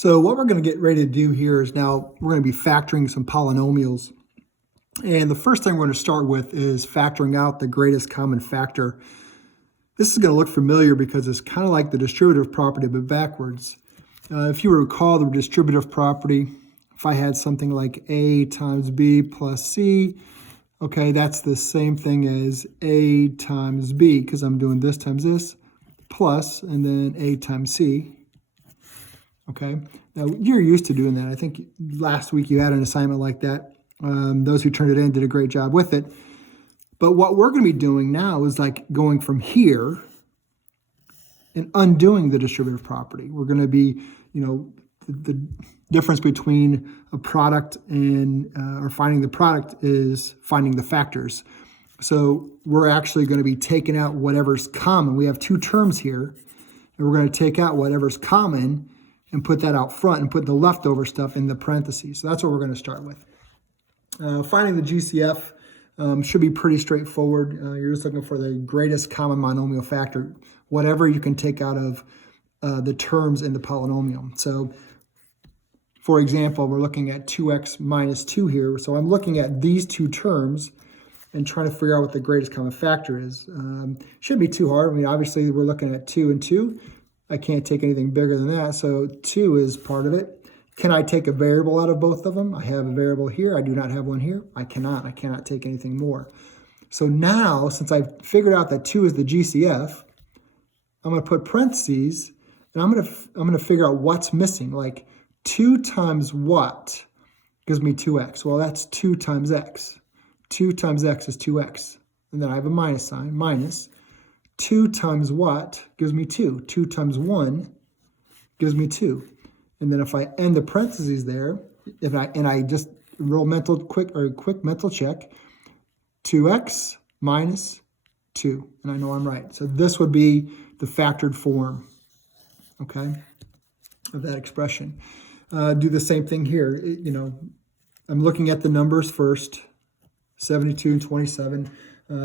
So what we're going to get ready to do here is now we're going to be factoring some polynomials. And the first thing we're going to start with is factoring out the greatest common factor. This is going to look familiar because it's kind of like the distributive property, but backwards. If you recall the distributive property, if I had something like A times B plus C, okay, that's the same thing as A times B, because I'm doing this times this, plus, and then A times C. Okay, now you're used to doing that. I think last week you had an assignment like that. Those who turned it in did a great job with it. But what we're going to be doing now is like going from here and undoing the distributive property. We're going to be, the difference between a product and or finding the product is finding the factors. So we're actually going to be taking out whatever's common. We have two terms here, and we're going to take out whatever's common and put that out front and put the leftover stuff in the parentheses. So that's what we're going to start with. Finding the GCF should be pretty straightforward. You're just looking for the greatest common monomial factor, whatever you can take out of the terms in the polynomial. So, for example, we're looking at 2x minus 2 here. So I'm looking at these two terms and trying to figure out what the greatest common factor is. Shouldn't be too hard. I mean, obviously, we're looking at 2 and 2. I can't take anything bigger than that, so 2 is part of it. Can I take a variable out of both of them? I have a variable here. I do not have one here. I cannot. I cannot take anything more. So now, since I've figured out that 2 is the GCF, I'm going to put parentheses, and I'm going to figure out what's missing. Like 2 times what gives me 2x? Well, that's 2 times x. 2 times x is 2x. And then I have a minus sign, minus. 2 times what gives me 2. 2 times 1 gives me 2. And then if I end the parentheses there, I just roll quick mental check, 2x minus 2. And I know I'm right. So this would be the factored form, okay, of that expression. Do the same thing here. I'm looking at the numbers first, 72 and 27.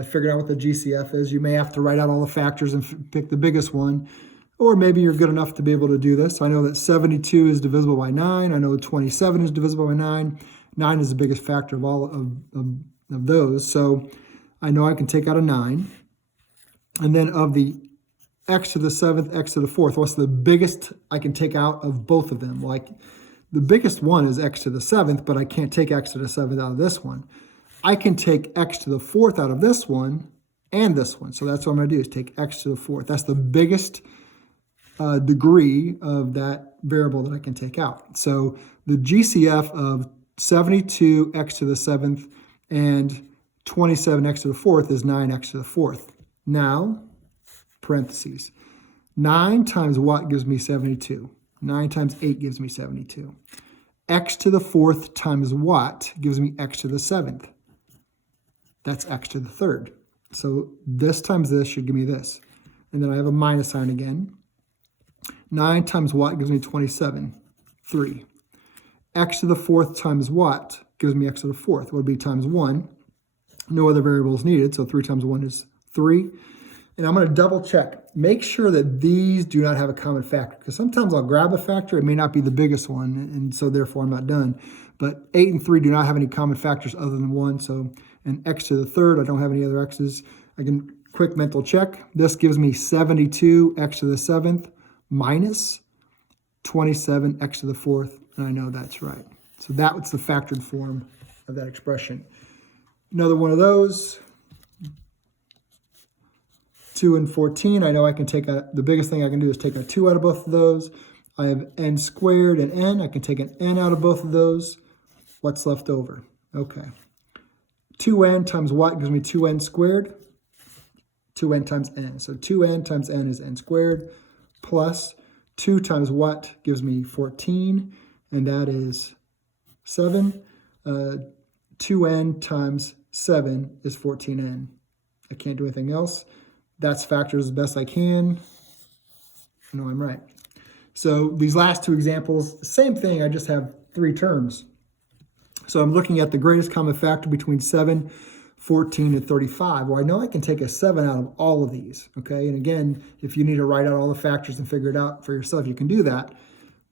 Figured out what the GCF is. You may have to write out all the factors and pick the biggest one. Or maybe you're good enough to be able to do this. I know that 72 is divisible by 9. I know 27 is divisible by 9. 9 is the biggest factor of all of those. So I know I can take out a 9. And then of the x to the 7th, x to the 4th, what's the biggest I can take out of both of them? Like the biggest one is x to the 7th, but I can't take x to the 7th out of this one. I can take x to the 4th out of this one and this one. So that's what I'm going to do is take x to the 4th. That's the biggest degree of that variable that I can take out. So the GCF of 72 x to the 7th and 27 x to the 4th is 9 x to the 4th. Now, parentheses, 9 times what gives me 72? 9 times 8 gives me 72. X to the 4th times what gives me x to the 7th? That's x to the 3rd. So this times this should give me this. And then I have a minus sign again. 9 times what gives me 27? 3. X to the 4th times what gives me x to the 4th? Would be times 1. No other variables needed, so 3 times 1 is 3. And I'm going to double check. Make sure that these do not have a common factor, because sometimes I'll grab a factor. It may not be the biggest one, and so therefore I'm not done. But 8 and 3 do not have any common factors other than 1. So, and x to the 3rd, I don't have any other x's. I can quick mental check. This gives me 72 x to the 7th minus 27 x to the 4th, and I know that's right. So that was the factored form of that expression. Another one of those, 2 and 14, I know I can take the biggest thing I can do is take a 2 out of both of those. I have n squared and n. I can take an n out of both of those. What's left over? Okay. 2n times what gives me 2n squared? 2n times n. So 2n times n is n squared, plus 2 times what gives me 14, and that is 7. 2n times 7 is 14n. I can't do anything else. That's factors as best I can. I know I'm right. So these last two examples, same thing, I just have 3 terms. So I'm looking at the greatest common factor between 7, 14, and 35. Well, I know I can take a 7 out of all of these, okay? And again, if you need to write out all the factors and figure it out for yourself, you can do that.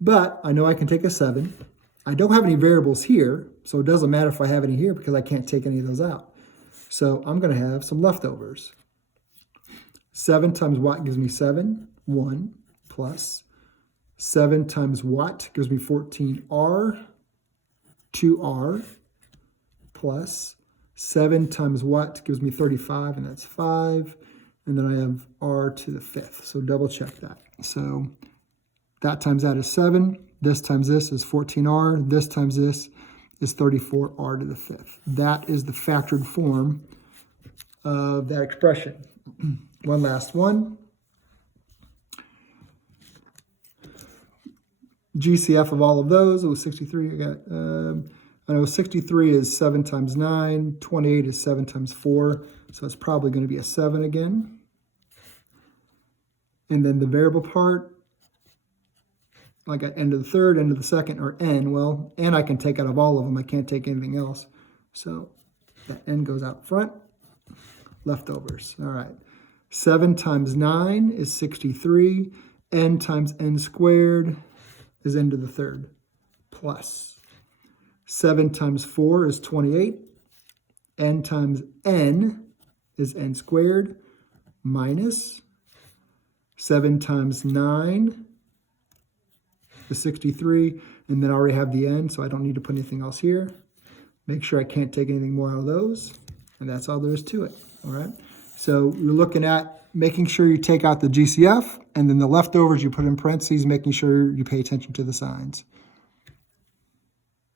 But I know I can take a 7. I don't have any variables here, so it doesn't matter if I have any here because I can't take any of those out. So I'm going to have some leftovers. 7 times what gives me 7? 1 plus 7 times what gives me 14r, 2r, plus 7 times what gives me 35, and that's 5. And then I have r to the 5th. So double check that. So that times that is 7. This times this is 14r. This times this is 34r to the 5th. That is the factored form of that expression. One last one. GCF of all of those, it was 63. I know 63 is 7 times 9. 28 is 7 times 4. So it's probably going to be a 7 again. And then the variable part, I got end of the third, end of the second, or n. Well, n I can take out of all of them. I can't take anything else. So that n goes out front. Leftovers. All right. 7 times 9 is 63. N times n squared is n to the third. Plus 7 times 4 is 28. N times n is n squared. Minus 7 times 9 is 63. And then I already have the n, so I don't need to put anything else here. Make sure I can't take anything more out of those. And that's all there is to it. All right. So you're looking at making sure you take out the GCF, and then the leftovers you put in parentheses, making sure you pay attention to the signs.